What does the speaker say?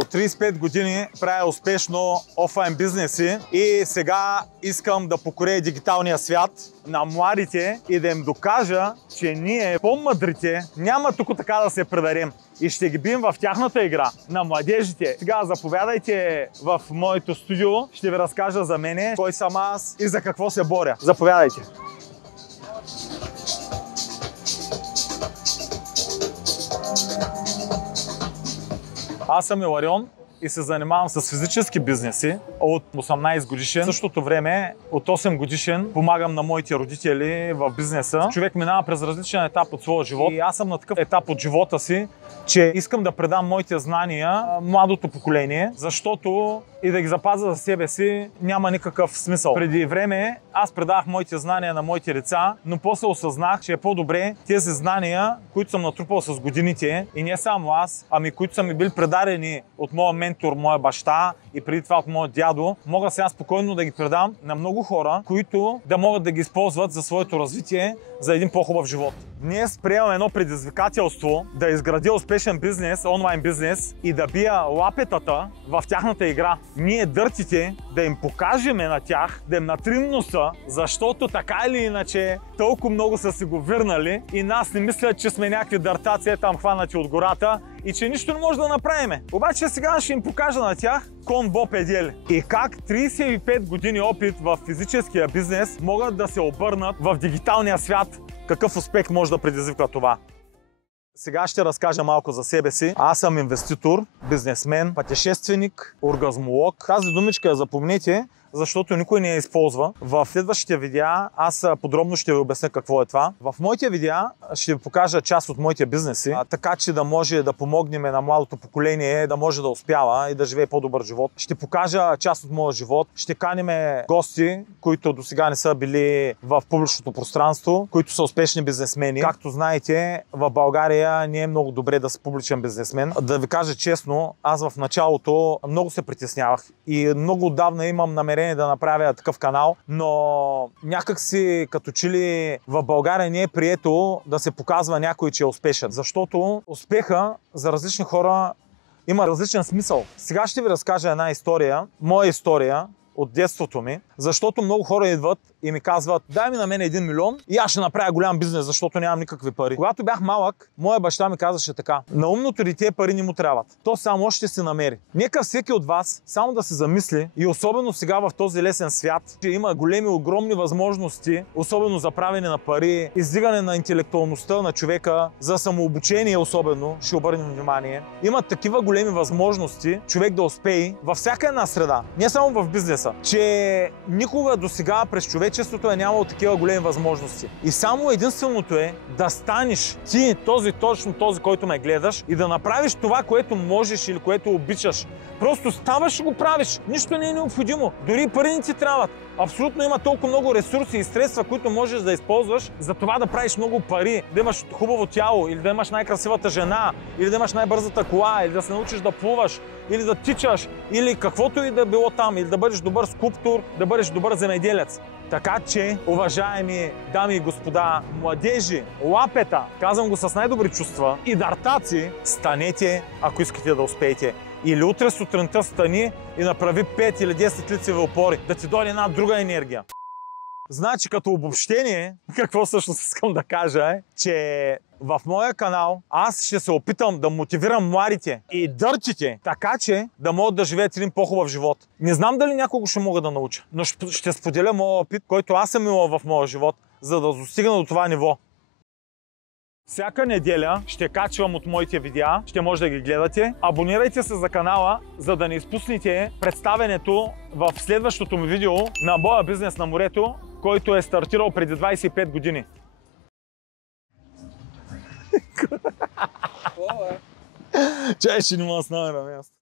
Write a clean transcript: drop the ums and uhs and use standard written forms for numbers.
От 35 години правя успешно офлайн бизнеси и сега искам да покоря дигиталния свят на младите и да им докажа, че ние, по-мъдрите, няма тук така да се предадем. И ще ги бием в тяхната игра на младежите. Сега заповядайте в моето студио, ще ви разкажа за мене, кой съм аз и за какво се боря. Заповядайте! Аз съм Иларион и се занимавам с физически бизнеси от 18 годишен. В същото време от 8 годишен помагам на моите родители в бизнеса. Човек минава през различен етап от своя живот и аз съм на такъв етап от живота си, че искам да предам моите знания младото поколение, защото и да ги запазя за себе си няма никакъв смисъл. Преди време аз предавах моите знания на моите деца, но после осъзнах, че е по-добре тези знания, които съм натрупал с годините, и не само аз, ами които са ми били предадени от моя ментор, моя баща и преди това от моя дядо, мога сега спокойно да ги предам на много хора, които да могат да ги използват за своето развитие, за един по-хубав живот. Днес приемам едно предизвикателство да изградя успешен бизнес, онлайн бизнес и да бия лапетата в тяхната игра. Ние дъртите да им покажем на тях, да им натрим носа, защото така или иначе толкова много са си го върнали и нас не мислят, че сме някакви дъртаци там хванати от гората и че нищо не може да направим. Обаче сега ще им покажа на тях кон Боб Едели и как 35 години опит в физическия бизнес могат да се обърнат в дигиталния свят. Какъв успех може да предизвика това? Сега ще разкажа малко за себе си. Аз съм инвеститор, бизнесмен, пътешественик, оргазмолог. Тази думичка я запомнете, защото никой не я използва. В следващите видеа аз подробно ще ви обясня какво е това. В моите видеа ще ви покажа част от моите бизнеси, така че да може да помогнем на младото поколение да може да успява и да живее по-добър живот. Ще покажа част от моя живот. Ще каним гости, които до сега не са били в публичното пространство, които са успешни бизнесмени. Както знаете, в България не е много добре да си публичен бизнесмен. Да ви кажа честно, аз в началото много се притеснявах и много отдавна имам намерение да направя такъв канал, но някак си като че ли в България не е прието да се показва някой, че е успешен. Защото успеха за различни хора има различен смисъл. Сега ще ви разкажа една история, моя история от детството ми, защото много хора идват и ми казват: дай ми на мен 1 милион и аз ще направя голям бизнес, защото нямам никакви пари. Когато бях малък, моя баща ми казваше така: на умното дете пари не му трябват. То само ще се намери. Нека всеки от вас само да се замисли, и особено сега в този лесен свят, че има големи, огромни възможности, особено за правене на пари, издигане на интелектуалността на човека, за самообучение особено, ще обърнем внимание. Има такива големи възможности човек да успее във всяка една среда, не само в бизнеса, че никога до сега през човечеството е нямало такива големи възможности. И само единственото е да станеш ти, точно този, който ме гледаш, и да направиш това, което можеш или което обичаш. Просто ставаш и го правиш. Нищо не е необходимо. Дори пари не ти трябват. Абсолютно има толкова много ресурси и средства, които можеш да използваш за това да правиш много пари, да имаш хубаво тяло, или да имаш най-красивата жена, или да имаш най-бързата кола, или да се научиш да плуваш, или да тичаш, или каквото и да било там, или да бъдеш добър скулптор, да бъдеш добър земеделец. Така че, уважаеми дами и господа, младежи, лапета, казвам го с най-добри чувства, и дартаци, станете, ако искате да успеете. Или утре сутринта стани и направи 5 или 10 лицеви опори, да ти дойде една друга енергия. Значи, като обобщение, какво всъщност искам да кажа е, че в моя канал аз ще се опитам да мотивирам младите и дъртите, така че да могат да живеят един по-хубав живот. Не знам дали някого ще мога да науча, но ще споделя моя опит, който аз съм имал в моя живот, за да достигна до това ниво. Всяка неделя ще качвам от моите видеа, ще може да ги гледате. Абонирайте се за канала, за да не изпуснете представенето в следващото ми видео на моя бизнес на морето, който е стартирал преди 25 години. Чай, ще не мога да снаме на място.